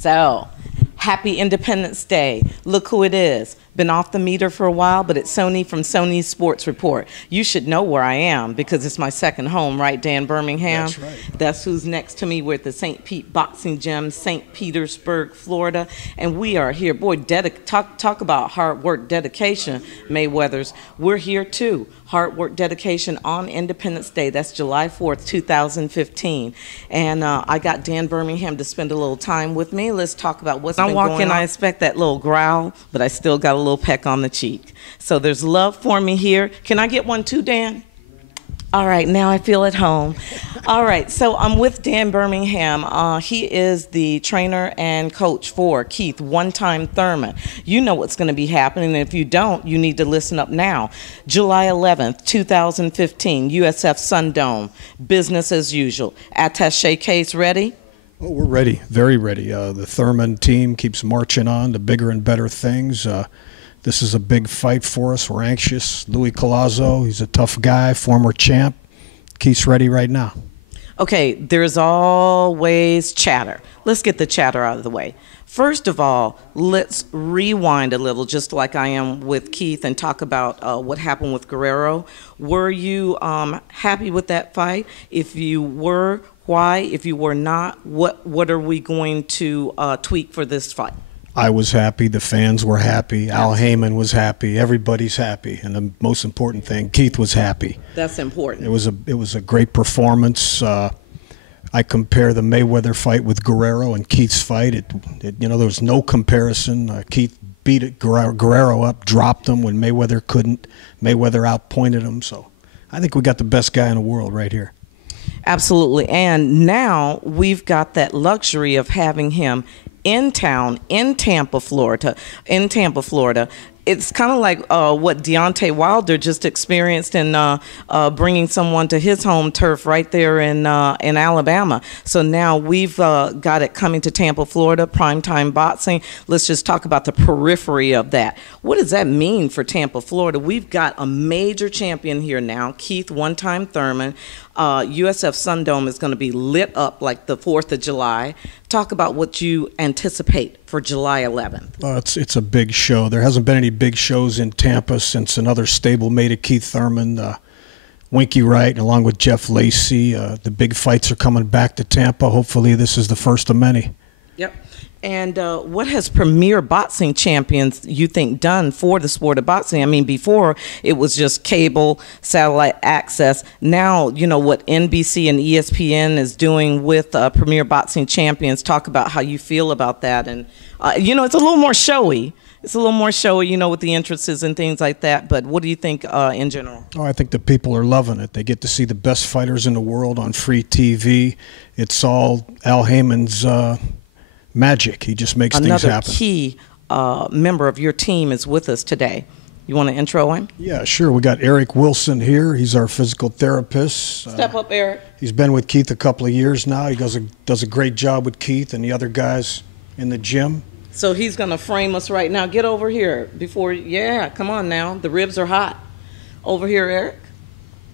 So, happy Independence Day. Look who it is. Been off the meter for a while, but it's Sonee from Sonee Sports Report. You should know where I am because it's my second home, right, Dan, Birmingham? That's right. That's who's next to me. We're at the St. Pete Boxing Gym, St. Petersburg, Florida, and we are here. Boy, talk about hard work, dedication, Mayweathers. We're here too. Hard work, dedication on Independence Day. That's July 4th, 2015. And I got Dan Birmingham to spend a little time with me. Let's talk about what's been going on. I walk in, I expect that little growl, but I still got a little peck on the cheek. So there's love for me here. Can I get one too, Dan? All right, now I feel at home. All right, so I'm with Dan Birmingham. He is the trainer and coach for Keith, one-time Thurman. You know what's going to be happening, and if you don't, you need to listen up now. July 11th, 2015, USF Sundome, business as usual. Attaché case ready? Oh, we're ready, very ready. The Thurman team keeps marching on to bigger and better things. This is a big fight for us. We're anxious. Louis Collazo, he's a tough guy, former champ. Keith's ready right now. Okay, there's always chatter. Let's get the chatter out of the way. First of all, let's rewind a little, just like I am with Keith, and talk about what happened with Guerrero. Were you happy with that fight? If you were, why? If you were not, what are we going to tweak for this fight? I was happy. The fans were happy. Al Heyman was happy. Everybody's happy. And the most important thing, Keith was happy. That's important. It was a great performance. I compare the Mayweather fight with Guerrero and Keith's fight. There was no comparison. Keith beat Guerrero up, dropped him when Mayweather couldn't. Mayweather outpointed him. So I think we got the best guy in the world right here. Absolutely. And now we've got that luxury of having him in town, in Tampa, Florida. It's kind of like what Deontay Wilder just experienced in bringing someone to his home turf right there in Alabama. So now we've got it coming to Tampa, Florida, primetime boxing. Let's just talk about the periphery of that. What does that mean for Tampa, Florida? We've got a major champion here now, Keith, one-time Thurman. USF Sundome is going to be lit up like the 4th of July. Talk about what you anticipate for July 11th. It's a big show. There hasn't been any big shows in Tampa since another stablemate of Keith Thurman, Winky Wright, along with Jeff Lacey. The big fights are coming back to Tampa. Hopefully this is the first of many. Yep. And what has Premier Boxing Champions, you think, done for the sport of boxing? I mean, before it was just cable, satellite access. Now, you know, what NBC and ESPN is doing with Premier Boxing Champions. Talk about how you feel about that. And, you know, it's a little more showy. It's a little more showy, you know, with the entrances and things like that. But what do you think in general? Oh, I think the people are loving it. They get to see the best fighters in the world on free TV. It's all Al Heyman's magic. He just makes things happen. Another key member of your team is with us today. You want to intro him? Yeah, sure. We got Eric Wilson here. He's our physical therapist. Step up, Eric. He's been with Keith a couple of years now. He does a great job with Keith and the other guys in the gym. So he's going to frame us right now. Get over here before. Yeah, come on now. The ribs are hot. Over here, Eric.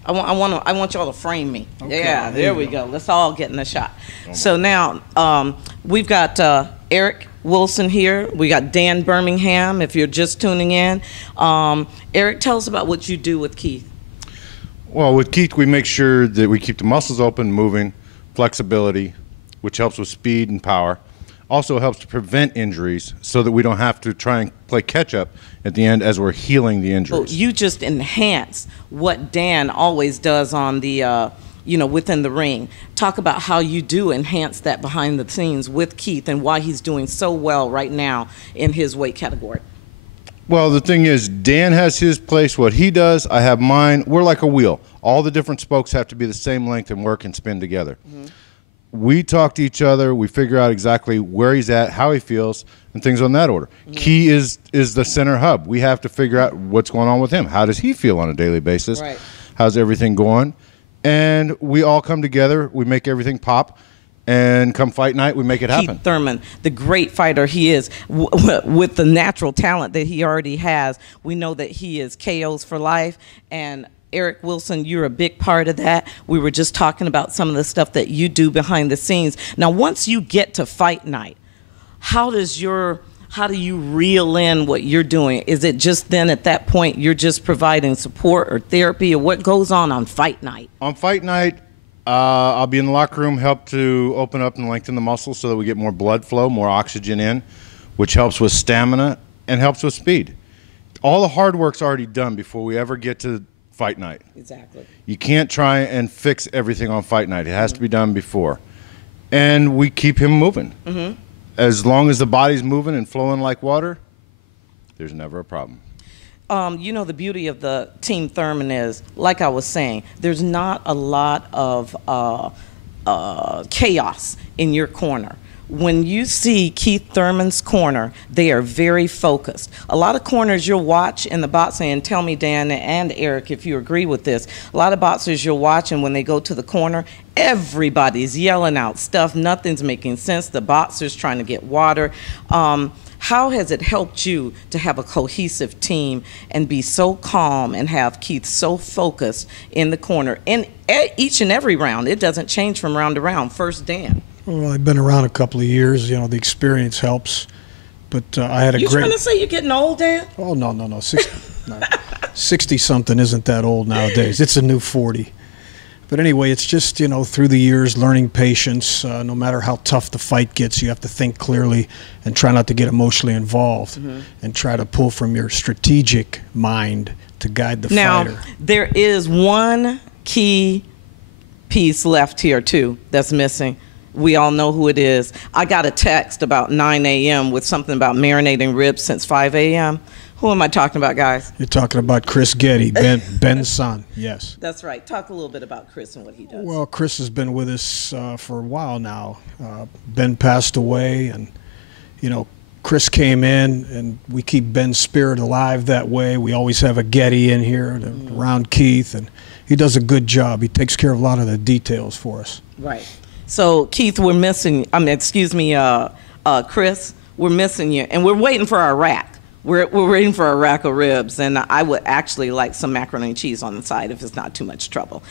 I want y'all to frame me. Okay, yeah, there we go. Let's all get in the shot. So now we've got Eric Wilson here. We got Dan Birmingham, if you're just tuning in. Eric, tell us about what you do with Keith. Well, with Keith, we make sure that we keep the muscles open, moving, flexibility, which helps with speed and power. Also helps to prevent injuries so that we don't have to try and play catch-up at the end as we're healing the injuries. Oh, you just enhance what Dan always does on the, you know, within the ring. Talk about how you do enhance that behind the scenes with Keith and why he's doing so well right now in his weight category. Well, the thing is, Dan has his place, what he does, I have mine. We're like a wheel. All the different spokes have to be the same length and work and spin together. Mm-hmm. We talk to each other. We figure out exactly where he's at, how he feels, and things on that order. Mm-hmm. Key is the center hub. We have to figure out what's going on with him. How does he feel on a daily basis? Right. How's everything going? And we all come together. We make everything pop. And come fight night, we make it happen. Keith Thurman, the great fighter he is, with the natural talent that he already has, we know that he is KOs for life. And Eric Wilson, you're a big part of that. We were just talking about some of the stuff that you do behind the scenes. Now, once you get to fight night, how do you reel in what you're doing? Is it just then at that point you're just providing support or therapy, or what goes on fight night? On fight night, I'll be in the locker room, help to open up and lengthen the muscles so that we get more blood flow, more oxygen in, which helps with stamina and helps with speed. All the hard work's already done before we ever get to fight night. Exactly. You can't try and fix everything on fight night. It has to be done before. And we keep him moving. As long as the body's moving and flowing like water, there's never a problem. You know, the beauty of the Team Thurman is, like I was saying, there's not a lot of chaos in your corner. When you see Keith Thurman's corner, they are very focused. A lot of corners you'll watch in the boxing, and tell me, Dan and Eric, if you agree with this, a lot of boxers you'll watch, and when they go to the corner, everybody's yelling out stuff. Nothing's making sense. The boxer's trying to get water. How has it helped you to have a cohesive team and be so calm and have Keith so focused in the corner in each and every round? It doesn't change from round to round. First, Dan. Well, I've been around a couple of years. You know, the experience helps. But I had a You great... trying to say you're getting old, Dan? Oh, no. 60-something isn't that old nowadays. It's a new 40. But anyway, it's just, you know, through the years, learning patience. No matter how tough the fight gets, you have to think clearly and try not to get emotionally involved and try to pull from your strategic mind to guide the fighter. Now, there is one key piece left here, too, that's missing. We all know who it is. I got a text about 9 a.m. with something about marinating ribs since 5 a.m. Who am I talking about, guys? You're talking about Chris Getty, Ben's son, yes. That's right. Talk a little bit about Chris and what he does. Well, Chris has been with us for a while now. Ben passed away, and, you know, Chris came in, and we keep Ben's spirit alive that way. We always have a Getty in here around Keith, and he does a good job. He takes care of a lot of the details for us. Right. So, Keith, we're missing, Chris, we're missing you, and we're waiting for our rack. We're waiting for a rack of ribs, and I would actually like some macaroni and cheese on the side if it's not too much trouble.